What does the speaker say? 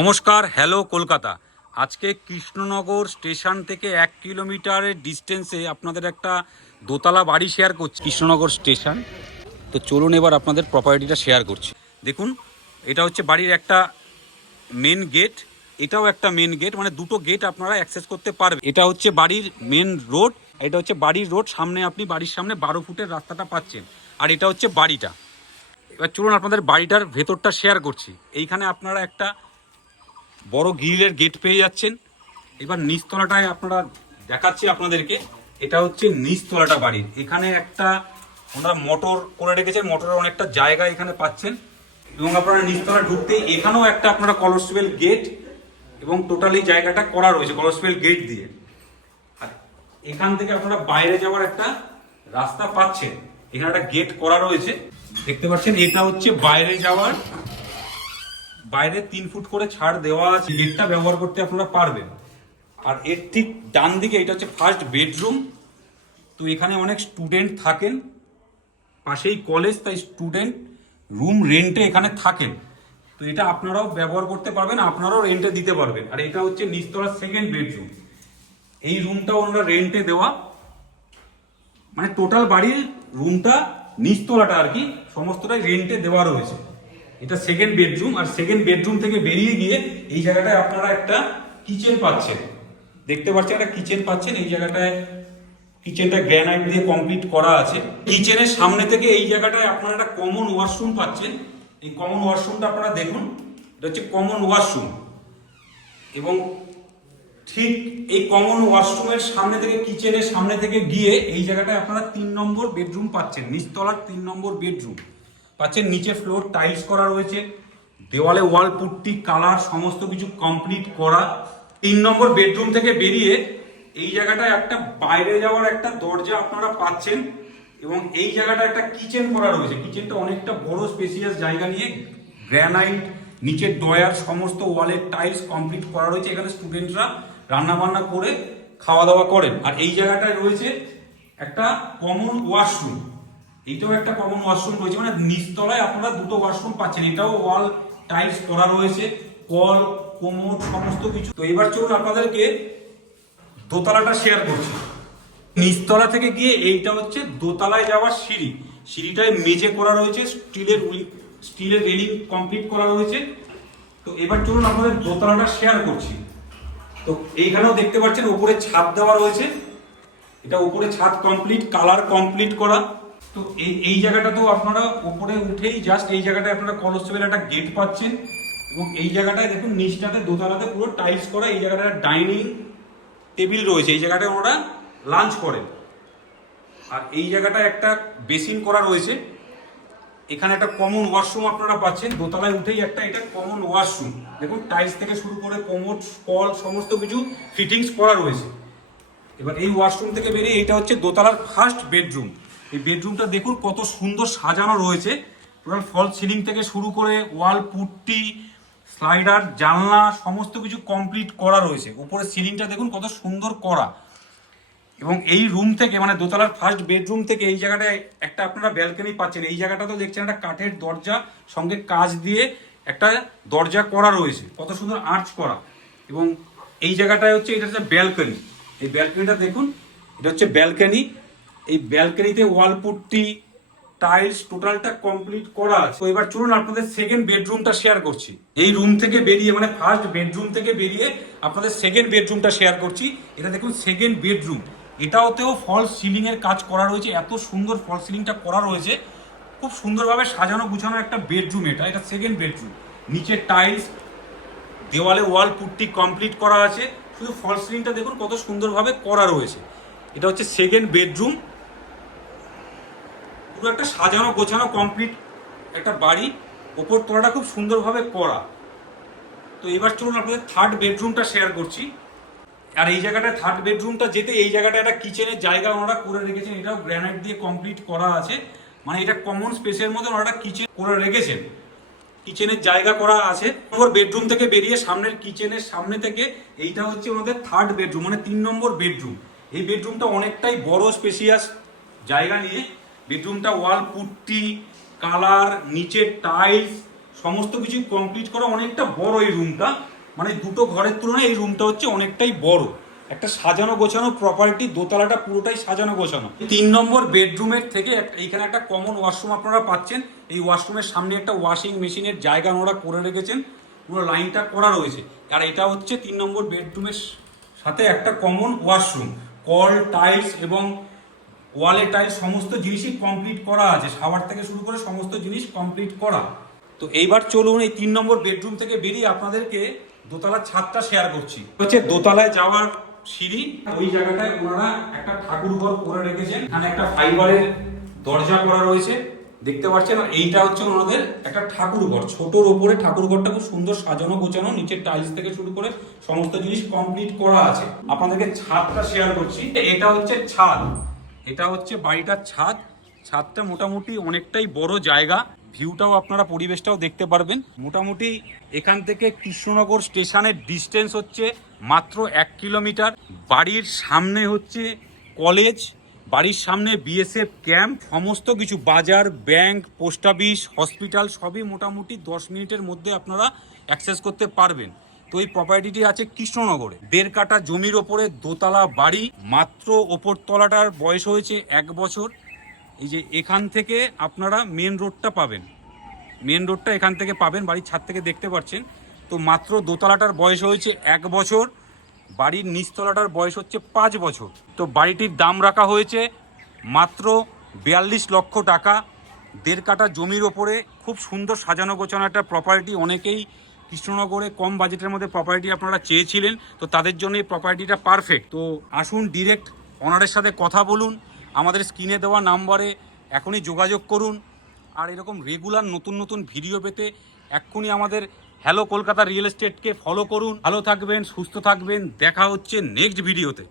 নমস্কার, হ্যালো কলকাতা। আজকে কৃষ্ণনগর স্টেশন থেকে 1 কিলোমিটারের ডিস্টেন্সে আপনাদের একটা দোতলা বাড়ি শেয়ার করছি, কৃষ্ণনগর স্টেশন। তো চলুন এবার আপনাদের প্রপার্টিটা শেয়ার করছি। দেখুন, এটা হচ্ছে বাড়ির একটা মেন গেট, এটাও একটা মেন গেট, মানে দুটো গেট আপনারা অ্যাক্সেস করতে পারবেন। এটা হচ্ছে বাড়ির মেন রোড, এটা হচ্ছে বাড়ির রোড। সামনে আপনি বাড়ির সামনে 12 ফুটের রাস্তাটা পাচ্ছেন, আর এটা হচ্ছে বাড়িটা। এবার চলুন আপনাদের বাড়িটার ভেতরটা শেয়ার করছি। এইখানে আপনারা একটা বড় গ্রিলের গেট পেয়ে যাচ্ছেন। এবার নিচতলাটায় আপনারা দেখাচ্ছি আপনাদেরকে। এটা হচ্ছে নিচতলাটা বাড়ির। এখানে একটা ওনারা মোটর করে রেখেছেন, মোটরের অনেকটা জায়গা এখানে পাচ্ছেন। এবং আপনারা নিচতলা ঢুকতে এখানেও একটা আপনারা কলসবেল গেট এবং টোটালি জায়গাটা করা রয়েছে কলসবেল গেট দিয়ে। আর এখান থেকে আপনারা বাইরে যাওয়ার একটা রাস্তা পাচ্ছেন। এখানে একটা গেট করা রয়েছে, দেখতে পাচ্ছেন। এটা হচ্ছে বাইরে যাওয়ার, বাইরে 3 ফুট করে ছাড় দেওয়া আছে, গেটটা ব্যবহার করতে আপনারা পারবেন। আর এর ঠিক ডান দিকে এটা হচ্ছে ফার্স্ট বেডরুম। তো এখানে অনেক স্টুডেন্ট থাকেন, পাশেই কলেজ, তাই স্টুডেন্ট রুম রেন্টে এখানে থাকেন। তো এটা আপনারাও ব্যবহার করতে পারবেন, আপনারাও রেন্টে দিতে পারবেন। আর এটা হচ্ছে নিচতলার সেকেন্ড বেডরুম। এই রুমটাও ওনারা রেন্টে দেওয়া, মানে টোটাল বাড়ির রুমটা নিচতলাটা আর কি সমস্তটাই রেন্টে দেওয়া রয়েছে। এটা সেকেন্ড বেডরুম। আর সেকেন্ড বেডরুম থেকে বেরিয়ে গিয়ে এই জায়গাটায় আপনারা একটা কিচেন পাচ্ছেন, দেখতে পাচ্ছেন একটা কিচেন পাচ্ছেন। এই জায়গাটায় কিচেনটা গ্রানাইট দিয়ে কমপ্লিট করা আছে। কিচেনের সামনে থেকে এই জায়গাটায় আপনারা একটা কমন ওয়াশরুম পাচ্ছেন। এই কমন ওয়াশরুমটা আপনারা দেখুন, এটা হচ্ছে কমন ওয়াশরুম। এবং ঠিক এই কমন ওয়াশরুমের সামনে থেকে, কিচেনের সামনে থেকে গিয়ে এই জায়গাটায় আপনারা 3 নম্বর বেডরুম পাচ্ছেন। নিচতলার 3 নম্বর বেডরুম পাচ্ছেন। নিচে ফ্লোর টাইলস করা রয়েছে, দেওয়ালে ওয়াল পুট্টি কালার সমস্ত কিছু কমপ্লিট করা। 3 নম্বর বেডরুম থেকে বেরিয়ে এই জায়গাটায় একটা বাইরে যাওয়ার একটা দরজা আপনারা পাচ্ছেন। এবং এই জায়গাটা একটা কিচেন করা রয়েছে। কিচেনটা অনেকটা বড় স্পেসিয়াস জায়গা নিয়ে, গ্রানাইট নিচের ডয়ার সমস্ত ওয়ালের টাইলস কমপ্লিট করা রয়েছে। এখানে স্টুডেন্টরা রান্না বান্না করে খাওয়া দাওয়া করেন। আর এই জায়গাটায় রয়েছে একটা কমন ওয়াশরুম, এইটাও একটা কমন ওয়াশরুম রয়েছে। মানে নিচতলায় আপনারা দুটো ওয়াশরুম পাচ্ছেন। এটাও ওয়াল টাইলস করা রয়েছে, কল কোমোড সমস্ত কিছু। তো এবার চলুন আপনাদেরকে দোতলাটা শেয়ার করছি। নিচতলা থেকে গিয়ে এইটা হচ্ছে দোতলায় যাওয়ার সিঁড়ি। সিঁড়িটায় মেঝে করা রয়েছে, স্টিলের রেলিং কমপ্লিট করা রয়েছে। তো এবার চলুন আপনাদের দোতলাটা শেয়ার করছি। তো এইখানেও দেখতে পাচ্ছেন উপরে ছাদ দেওয়া রয়েছে। এটা উপরে ছাদ কমপ্লিট, কালার কমপ্লিট করা। তো এই জায়গাটাতেও আপনারা উপরে উঠেই জাস্ট এই জায়গাটায় আপনারা কলসবেল একটা গেট পাচ্ছেন। এবং এই জায়গাটায় দেখুন নিচটাতে দোতলাতে পুরো টাইলস করা। এই জায়গাটায় ডাইনিং টেবিল রয়েছে, এই জায়গাটায় ওনারা লাঞ্চ করেন। আর এই জায়গাটায় একটা বেসিন করা রয়েছে। এখানে একটা কমন ওয়াশরুম আপনারা পাচ্ছেন। দোতলায় উঠেই একটা এটা কমন ওয়াশরুম। দেখুন টাইলস থেকে শুরু করে কোমোড কল সমস্ত কিছু ফিটিংস করা রয়েছে। এবার এই ওয়াশরুম থেকে বেরিয়ে এটা হচ্ছে দোতলার ফার্স্ট বেডরুম। এই বেডরুমটা দেখুন কত সুন্দর সাজানো রয়েছে। টোটাল ফল সিলিং থেকে শুরু করে ওয়াল পুট্টি স্লাইডার জানলা সমস্ত কিছু কমপ্লিট করা রয়েছে। উপরে সিলিংটা দেখুন কত সুন্দর করা। এবং এই রুম থেকে, মানে দোতলার ফার্স্ট বেডরুম থেকে এই জায়গাটায় একটা আপনারা ব্যালকনি পাচ্ছেন। এই জায়গাটা তো দেখছেন একটা কাঠের দরজা, সঙ্গে কাঁচ দিয়ে একটা দরজা করা রয়েছে, কত সুন্দর আর্চ করা। এবং এই জায়গাটায় হচ্ছে এটা হচ্ছে ব্যালকনি। এই ব্যালকনিটা দেখুন, এটা হচ্ছে ব্যালকনি। এই ব্যালকনিতে ওয়াল পুট্টি টাইলস টোটালটা কমপ্লিট করা আছে। তো এবার চলুন আপনাদের সেকেন্ড বেডরুমটা শেয়ার করছি। এই রুম থেকে বেরিয়ে, মানে ফার্স্ট বেডরুম থেকে বেরিয়ে আপনাদের সেকেন্ড বেডরুমটা শেয়ার করছি। এটা দেখুন সেকেন্ড বেডরুম। এটাতেও ফল সিলিং এর কাজ করা রয়েছে, এত সুন্দর ফল সিলিংটা করা রয়েছে। খুব সুন্দরভাবে সাজানো গুছানো একটা বেডরুম। এটা সেকেন্ড বেডরুম। নিচে টাইলস, দেওয়ালে ওয়াল পুট্টি কমপ্লিট করা আছে। শুধু ফল সিলিংটা দেখুন কত সুন্দরভাবে করা রয়েছে। এটা হচ্ছে সেকেন্ড বেডরুম। পুরো একটা সাজানো গোছানো কমপ্লিট একটা বাড়ি, ওপর তলাটা খুব সুন্দরভাবে করা। তো এবার চলুন আপনাদের থার্ড বেডরুমটা শেয়ার করছি। আর এই জায়গাটায় থার্ড বেডরুমটা যেতে এই জায়গাটা একটা কিচেনের জায়গা ওনারা করে রেখেছেন। এটাও গ্রানাইট দিয়ে কমপ্লিট করা আছে। মানে এটা কমন স্পেসের মধ্যে ওনারা কিচেন করে রেখেছেন, কিচেনের জায়গা করা আছে। নম্বর বেডরুম থেকে বেরিয়ে সামনের কিচেনের সামনে থেকে এইটা হচ্ছে ওনাদের থার্ড বেডরুম, মানে 3 নম্বর বেডরুম। এই বেডরুমটা অনেকটাই বড় স্পেসিয়াস জায়গা নিয়ে। বেডরুমটা ওয়াল পুট্টি কালার, নিচের টাইলস সমস্ত কিছু কমপ্লিট করা, অনেকটা বড় এই রুমটা। মানে দুটো ঘরের তুলনায় এই রুমটা হচ্ছে অনেকটাই বড়। একটা সাজানো গোছানো প্রপার্টি, দোতলাটা পুরোটাই সাজানো গোছানো। 3 নম্বর বেডরুমের থেকে এইখানে একটা কমন ওয়াশরুম আপনারা পাচ্ছেন। এই ওয়াশরুমের সামনে একটা ওয়াশিং মেশিনের জায়গা ওনারা করে রেখেছেন, পুরো লাইনটা করা রয়েছে। আর এটা হচ্ছে 3 নম্বর বেডরুমের সাথে একটা কমন ওয়াশরুম। কল, টাইলস এবং ওয়ালে টাইলস সমস্ত জিনিসই কমপ্লিট করা আছে, শাওয়ার থেকে শুরু করে সমস্ত জিনিস কমপ্লিট করা। তো এইবার চলুন এই 3 নম্বর বেডরুম থেকে বেরিয়ে আপনাদেরকে দোতলার ছাদটা শেয়ার করছি। হচ্ছে দোতলায় যাওয়ার সিঁড়ি, ওই জায়গাটায় ওনারা একটা ঠাকুর ঘর করে রেখেছেন। এখানে একটা ফাইবারের দরজা করা রয়েছে দেখতে পাচ্ছেন। আর এইটা হচ্ছে ওনাদের একটা ঠাকুর ঘর, ছোটর ওপরে ঠাকুর ঘরটা খুব সুন্দর সাজানো গোছানো, নিচের টাইলস থেকে শুরু করে সমস্ত জিনিস কমপ্লিট করা আছে। আপনাদেরকে ছাদটা শেয়ার করছি। এটা হচ্ছে ছাদ, এটা হচ্ছে বাড়িটার ছাদ। ছাদটা মোটামুটি অনেকটাই বড় জায়গা, ভিউটাও আপনারা পরিবেশটাও দেখতে পারবেন। মোটামুটি এখান থেকে কৃষ্ণনগর স্টেশনের ডিস্টেন্স হচ্ছে মাত্র 1 কিলোমিটার। বাড়ির সামনে হচ্ছে কলেজ, বাড়ির সামনে বিএসএফ ক্যাম্প, সমস্ত কিছু বাজার, ব্যাংক, পোস্ট অফিস, হসপিটাল সবই মোটামুটি 10 মিনিটের মধ্যে আপনারা অ্যাক্সেস করতে পারবেন। তো এই প্রপার্টিটি আছে কৃষ্ণনগরে, 1.5 কাঠা জমির ওপরে দোতলা বাড়ি। মাত্র ওপর তলাটার বয়স হয়েছে 1 বছর। এই যে এখান থেকে আপনারা মেন রোডটা পাবেন, মেন রোডটা এখান থেকে পাবেন, বাড়ির ছাদ থেকে দেখতে পাচ্ছেন। তো মাত্র দোতলাটার বয়স হয়েছে 1 বছর, বাড়ির নিচতলাটার বয়স হচ্ছে 5 বছর। তো বাড়িটির দাম রাখা হয়েছে মাত্র 42 লক্ষ টাকা। 1.5 কাঠা জমির ওপরে খুব সুন্দর সাজানো গোছানো একটা প্রপার্টি। অনেকেই কৃষ্ণনগরে কম বাজেটের মধ্যে প্রপার্টি আপনারা চেয়েছিলেন, তো তাদের জন্য এই প্রপার্টিটা পারফেক্ট। তো আসুন ডিরেক্ট ওনারের সাথে কথা বলুন, আমাদের স্ক্রিনে দেওয়া নাম্বারে এখনই যোগাযোগ করুন। আর এরকম রেগুলার নতুন নতুন ভিডিও পেতে এক্ষুনি আমাদের হ্যালো কলকাতা রিয়েল এস্টেটকে ফলো করুন। ভালো থাকবেন, সুস্থ থাকবেন, দেখা হচ্ছে নেক্সট ভিডিওতে।